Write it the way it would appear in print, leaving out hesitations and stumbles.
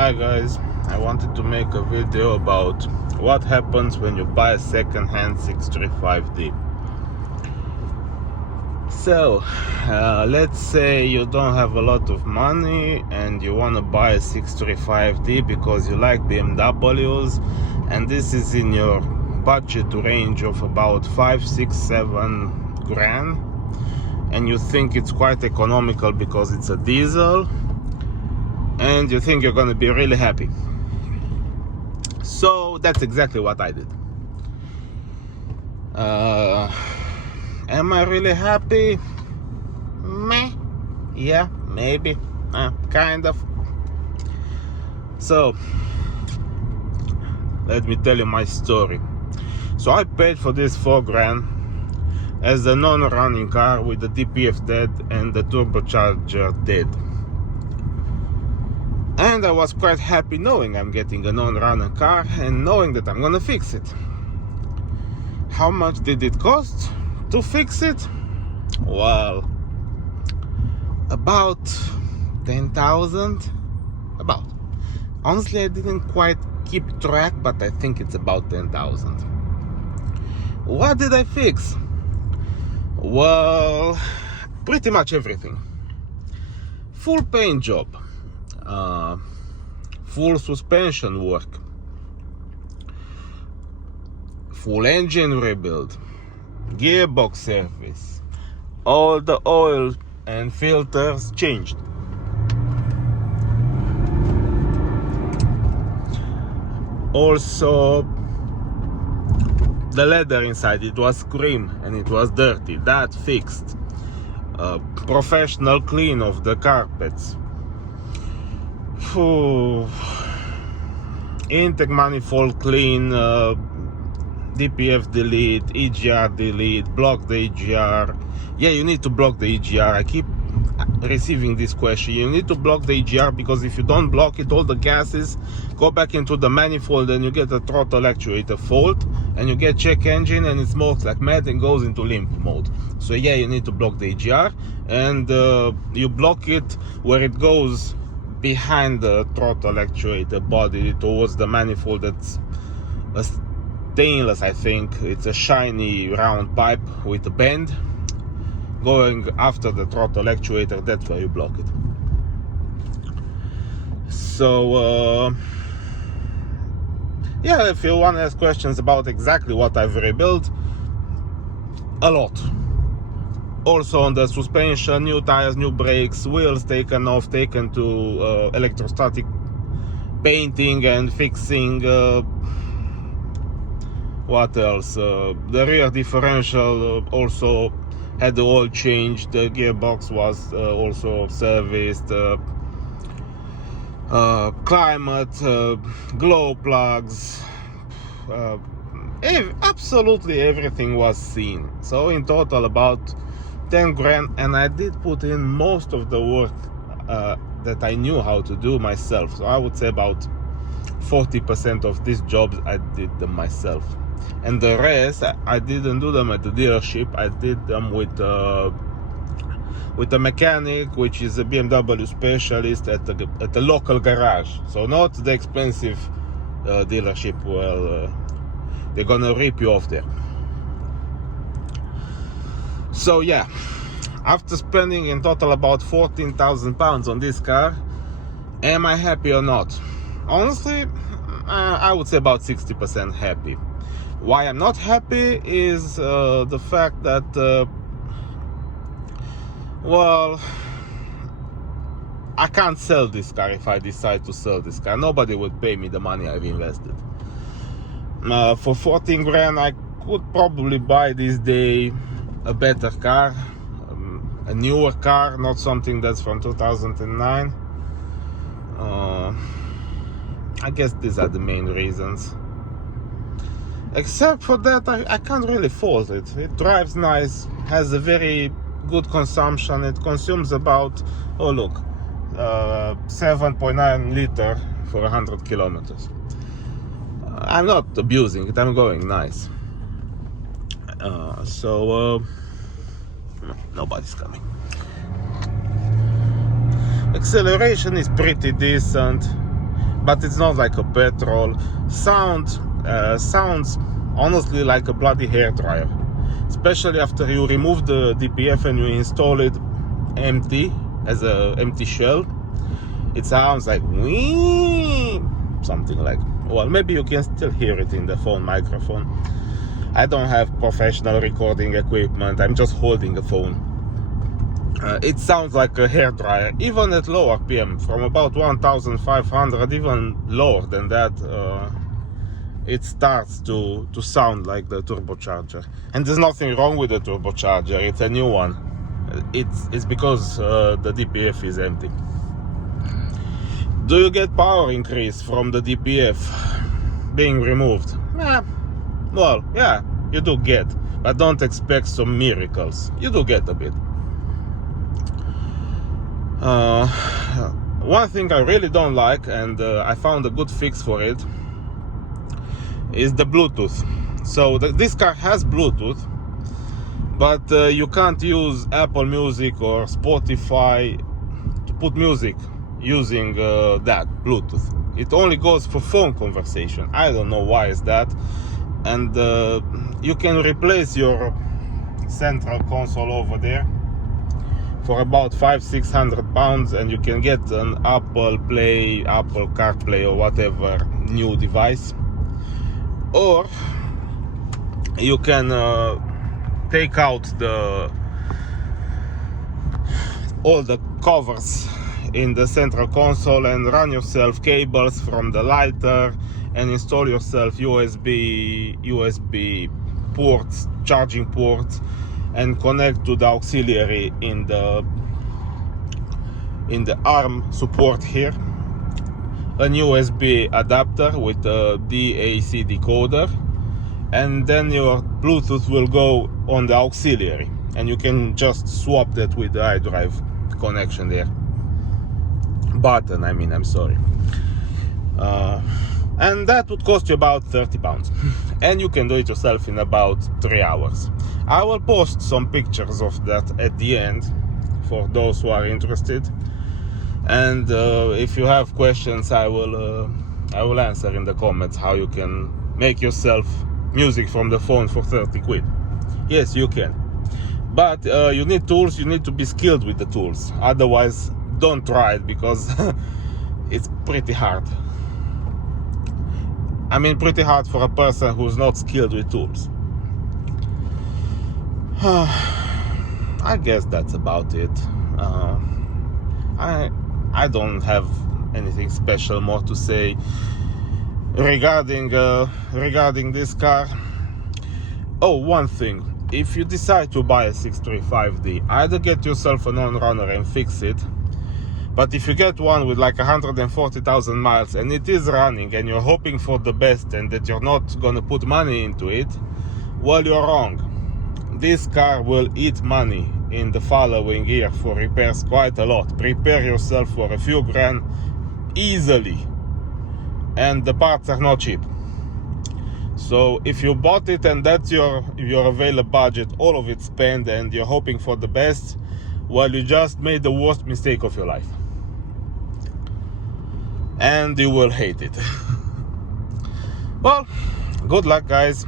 Hi guys, I wanted to make a video about what happens when you buy a second-hand 635D. So, let's say you don't have a lot of money and you want to buy a 635D because you like BMWs, and this is in your budget range of about 5, 6, 7 grand, and you think it's quite economical because it's a diesel, and you think you're going to be really happy. So that's exactly what I did. Am I really happy? Meh. Yeah, maybe. Kind of. So let me tell you my story. So I paid for this 4 grand as a non-running car with the DPF dead and the turbocharger dead. And I was quite happy knowing I'm getting a non-runner car and knowing that I'm gonna fix it. How much did it cost to fix it? Well, about 10,000. About. Honestly, I didn't quite keep track, but I think it's about 10,000. What did I fix? Well, pretty much everything. Full paint job. Full suspension work, full engine rebuild, gearbox service, all the oil and filters changed. Also, the leather inside, it was cream and it was dirty. That fixed. Professional clean of the carpets. Intake manifold clean, DPF delete, EGR delete, block the EGR. Yeah, you need to block the EGR. I keep receiving this question. You need to block the EGR because if you don't block it, all the gases go back into the manifold and you get a throttle actuator fault, and you get check engine and it smokes like mad and goes into limp mode. So yeah, you need to block the EGR, and you block it where it goes behind the throttle actuator body towards the manifold. That's a stainless, I think. It's a shiny round pipe with a bend going after the throttle actuator. That's where you block it. So yeah, if you want to ask questions about exactly what I've rebuilt, a lot. Also on the suspension, new tires, new brakes, wheels taken off, taken to electrostatic painting and fixing. What else? The rear differential also had the oil changed. The gearbox was also serviced. Climate, glow plugs. Absolutely everything was seen. So in total about 10 grand, and I did put in most of the work that I knew how to do myself. So I would say about 40% of these jobs I did them myself, and the rest I didn't do them at the dealership. I did them with a mechanic, which is a BMW specialist at the local garage. So not the expensive dealership where they're gonna rip you off there. So yeah, after spending in total about 14,000 pounds on this car, am I happy or not? Honestly, I would say about 60% happy. Why I'm not happy is the fact that well, I can't sell this car. If I decide to sell this car, nobody would pay me the money I've invested. For 14 grand I could probably buy this day a better car, a newer car, not something that's from 2009. I guess these are the main reasons. Except for that, I can't really fault it. It drives nice, has a very good consumption. It consumes about, oh look, 7.9 liter for 100 kilometers. I'm not abusing it, I'm going nice. Nobody's coming. Acceleration is pretty decent. but it's not like a petrol. Sounds honestly like a bloody hairdryer, especially after you remove the DPF and you install it empty, as a empty shell. It sounds like wee, something like, well, maybe you can still hear it in the phone microphone. I don't have professional recording equipment, I'm just holding a phone. It sounds like a hairdryer, even at low RPM, from about 1500, even lower than that. It starts to sound like the turbocharger, and there's nothing wrong with the turbocharger. It's a new one. It's because the DPF is empty. Do you get power increase from the DPF being removed? Well, yeah, you do get, but don't expect some miracles. You do get a bit. One thing I really don't like, and I found a good fix for it, is the Bluetooth. So this car has Bluetooth, but you can't use Apple Music or Spotify to put music using that Bluetooth. It only goes for phone conversation. I don't know why is that. And you can replace your central console over there for about 500-600 pounds, and you can get an Apple Play, Apple CarPlay, or whatever new device. Or you can take out all the covers in the central console and run yourself cables from the lighter and install yourself USB ports, charging ports, and connect to the auxiliary in the arm support here, an USB adapter with a DAC decoder, and then your Bluetooth will go on the auxiliary, and you can just swap that with the iDrive connection there. Button, I'm sorry. And that would cost you about 30 pounds. And you can do it yourself in about 3 hours. I will post some pictures of that at the end for those who are interested. And if you have questions, I will answer in the comments how you can make yourself music from the phone for 30 quid. Yes, you can. But you need tools, you need to be skilled with the tools. Otherwise, don't try it, because it's pretty hard. Pretty hard for a person who's not skilled with tools. I guess that's about it. I don't have anything special more to say regarding this car. Oh, one thing. If you decide to buy a 635D, either get yourself a non-runner and fix it. But if you get one with like 140,000 miles and it is running and you're hoping for the best and that you're not gonna put money into it, well, you're wrong. This car will eat money in the following year for repairs quite a lot. Prepare yourself for a few grand easily. And the parts are not cheap. So if you bought it and that's your available budget, all of it spent, and you're hoping for the best, well, you just made the worst mistake of your life. And you will hate it. Well, good luck, guys.